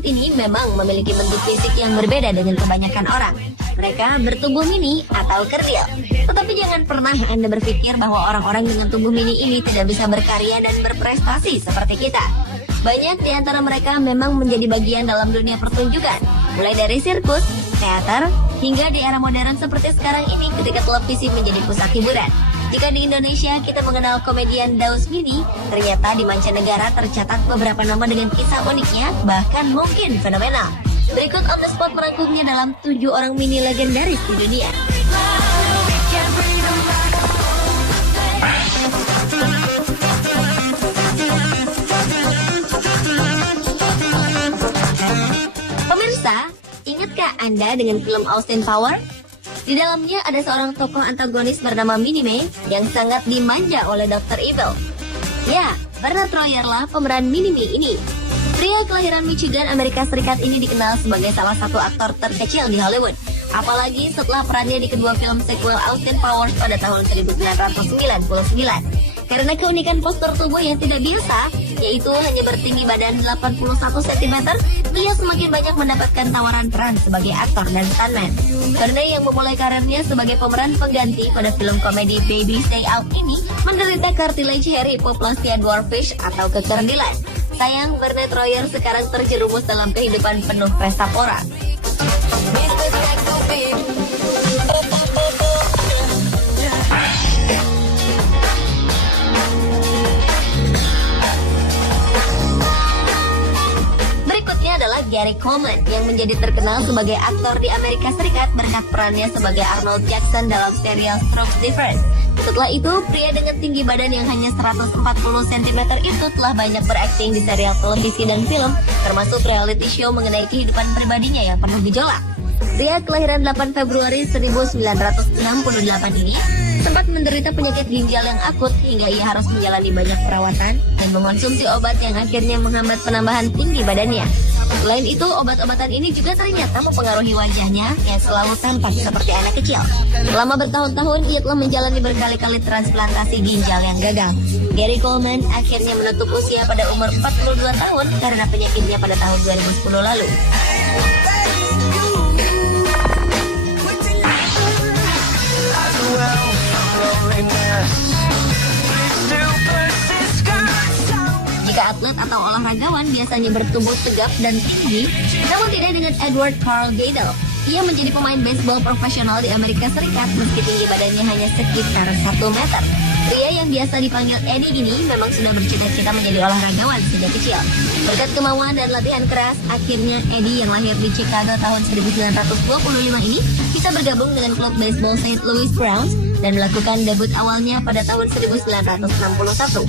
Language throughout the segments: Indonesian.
berikut ini memang memiliki bentuk fisik yang berbeda dengan kebanyakan orang. Mereka bertubuh mini atau kerdil. Tetapi jangan pernah Anda berpikir bahwa orang-orang dengan tubuh mini ini tidak bisa berkarya dan berprestasi seperti kita. Banyak di antara mereka memang menjadi bagian dalam dunia pertunjukan, mulai dari sirkus, teater, hingga di era modern seperti sekarang ini ketika televisi menjadi pusat hiburan. Jika di Indonesia kita mengenal komedian Daus Mini, ternyata di mancanegara tercatat beberapa nama dengan kisah uniknya, bahkan mungkin fenomenal. Berikut On The Spot merangkumnya dalam 7 orang mini legendaris di dunia. Pemirsa, ingatkah Anda dengan film Austin Powers? Di dalamnya ada seorang tokoh antagonis bernama Minnie yang sangat dimanja oleh Dr. Evil. Ya, Bernard Royer lah pemeran Minnie ini. Pria kelahiran Michigan, Amerika Serikat ini dikenal sebagai salah satu aktor terkecil di Hollywood. Apalagi setelah perannya di kedua film sequel Austin Powers pada tahun 1999. Karena keunikan postur tubuh yang tidak biasa, yaitu hanya bertinggi badan 81 cm, ia semakin banyak mendapatkan tawaran peran sebagai aktor dan stuntman. Karena yang memulai karirnya sebagai pemeran pengganti pada film komedi Baby Stay Out ini menderita cartilage hairy hypoplasia dwarfish atau kekerdilan. Sayang, Bernard Royer sekarang terjerumus dalam kehidupan penuh pesta pora. Adalah Gary Coleman yang menjadi terkenal sebagai aktor di Amerika Serikat berkat perannya sebagai Arnold Jackson dalam serial Strokes Difference. Setelah itu, pria dengan tinggi badan yang hanya 140 cm itu telah banyak berakting di serial televisi dan film, termasuk reality show mengenai kehidupan pribadinya yang penuh gejolak. Pria kelahiran 8 Februari 1968 ini sempat menderita penyakit ginjal yang akut hingga ia harus menjalani banyak perawatan dan mengonsumsi obat yang akhirnya menghambat penambahan tinggi badannya. Selain itu, obat-obatan ini juga ternyata mempengaruhi wajahnya yang selalu tampak seperti anak kecil. Selama bertahun-tahun, ia telah menjalani berkali-kali transplantasi ginjal yang gagal. Gary Coleman akhirnya menutup usia pada umur 42 tahun karena penyakitnya pada tahun 2010 lalu. Jika atlet atau olahragawan biasanya bertubuh tegap dan tinggi, namun tidak dengan Edward Carl Gadel. Ia menjadi pemain baseball profesional di Amerika Serikat meski tinggi badannya hanya sekitar 1 meter. Pria yang biasa dipanggil Eddie ini memang sudah bercita-cita menjadi olahragawan sejak kecil. Berkat kemauan dan latihan keras, akhirnya Eddie yang lahir di Chicago tahun 1925 ini bisa bergabung dengan klub baseball St. Louis Browns dan melakukan debut awalnya pada tahun 1961.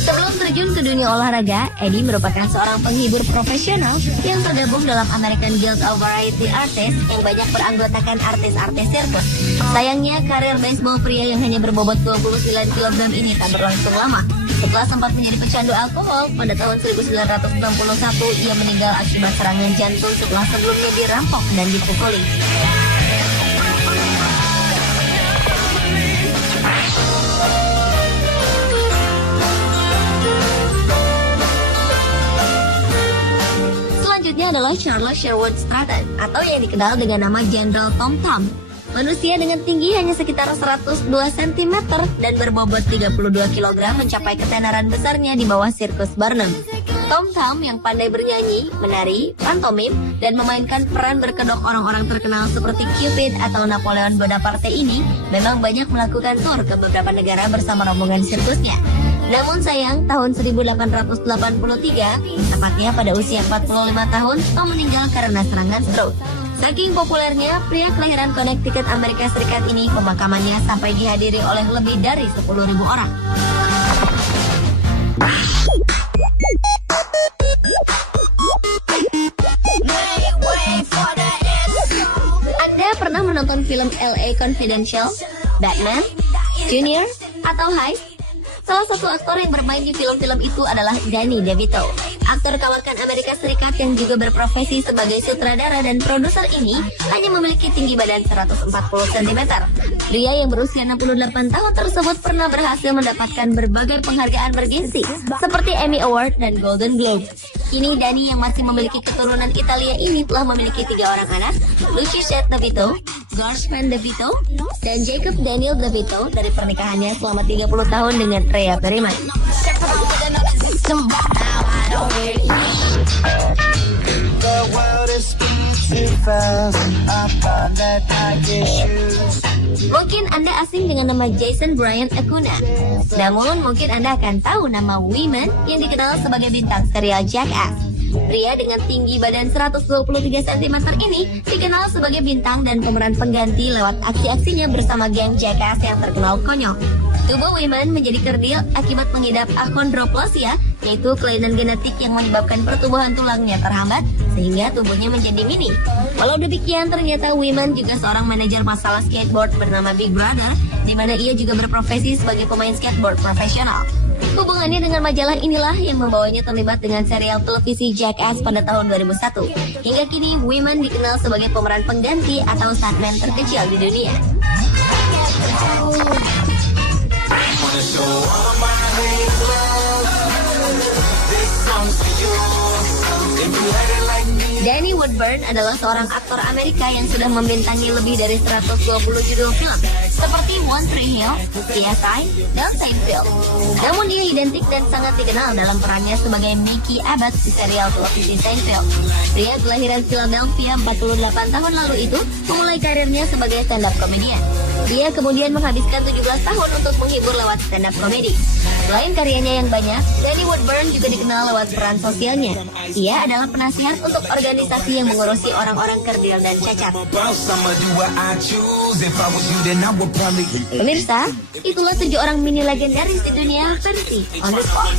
Sebelum terjun ke dunia olahraga, Eddie merupakan seorang penghibur profesional yang tergabung dalam American Guild of Variety Artists yang banyak beranggotakan artis-artis sirkus. Sayangnya, karir baseball pria yang hanya berbobot 29 kg ini tak berlangsung lama. Setelah sempat menjadi pecandu alkohol, pada tahun 1961 ia meninggal akibat serangan jantung setelah sebelumnya dirampok dan dipukuli. Selanjutnya adalah Charles Sherwood Stratton atau yang dikenal dengan nama Jenderal Tom Thumb. Manusia dengan tinggi hanya sekitar 102 cm dan berbobot 32 kg mencapai ketenaran besarnya di bawah sirkus Barnum. Tom Thumb yang pandai bernyanyi, menari, pantomim, dan memainkan peran berkedok orang-orang terkenal seperti Cupid atau Napoleon Bonaparte ini memang banyak melakukan tur ke beberapa negara bersama rombongan sirkusnya. Namun sayang, tahun 1883, tepatnya pada usia 45 tahun, Tom meninggal karena serangan stroke. Saking populernya, pria kelahiran Connecticut, Amerika Serikat ini pemakamannya sampai dihadiri oleh lebih dari 10.000 orang. Anda pernah menonton film LA Confidential, Batman, Junior, atau Heist? Salah satu aktor yang bermain di film-film itu adalah Danny DeVito. Aktor kawakan Amerika Serikat yang juga berprofesi sebagai sutradara dan produser ini hanya memiliki tinggi badan 140 cm. Pria yang berusia 68 tahun tersebut pernah berhasil mendapatkan berbagai penghargaan bergengsi seperti Emmy Award dan Golden Globe. Kini Danny yang masih memiliki keturunan Italia ini telah memiliki 3 orang anak, Lucia DeVito, Garsman DeVito, dan Jacob Daniel DeVito dari pernikahannya selama 30 tahun dengan Rhea Perriman. Mungkin Anda asing dengan nama Jason Brian Acuna. Namun mungkin Anda akan tahu nama Wyman yang dikenal sebagai bintang serial Jackass. Pria dengan tinggi badan 123 cm ini dikenal sebagai bintang dan pemeran pengganti lewat aksi-aksinya bersama geng Jackass yang terkenal konyol. Tubuh Wyman menjadi kerdil akibat mengidap achondroplasia, yaitu kelainan genetik yang menyebabkan pertumbuhan tulangnya terhambat sehingga tubuhnya menjadi mini. Walau demikian, ternyata Wyman juga seorang manajer masalah skateboard bernama Big Brother, di mana ia juga berprofesi sebagai pemain skateboard profesional. Hubungannya dengan majalah inilah yang membawanya terlibat dengan serial televisi Jackass pada tahun 2001. Hingga kini, Wyman dikenal sebagai pemeran pengganti atau stuntman terkecil di dunia. Danny Woodburn adalah seorang aktor Amerika yang sudah membintangi lebih dari 120 judul film seperti One Tree Hill, CSI, dan Seinfeld. Namun dia identik dan sangat dikenal dalam perannya sebagai Mickey Abbott di serial televisi Seinfeld. Pria kelahiran Philadelphia 48 tahun lalu itu memulai karirnya sebagai stand-up comedian. Dia kemudian menghabiskan 17 tahun untuk menghibur lewat stand-up comedy. Selain karyanya yang banyak, Danny Woodburn juga dikenal lewat peran sosialnya. Ia adalah penasihat untuk organisasi yang mengurusi orang-orang kerdil dan cacat. Pemirsa, itulah 7 orang mini legendaris di dunia versi On The Spot.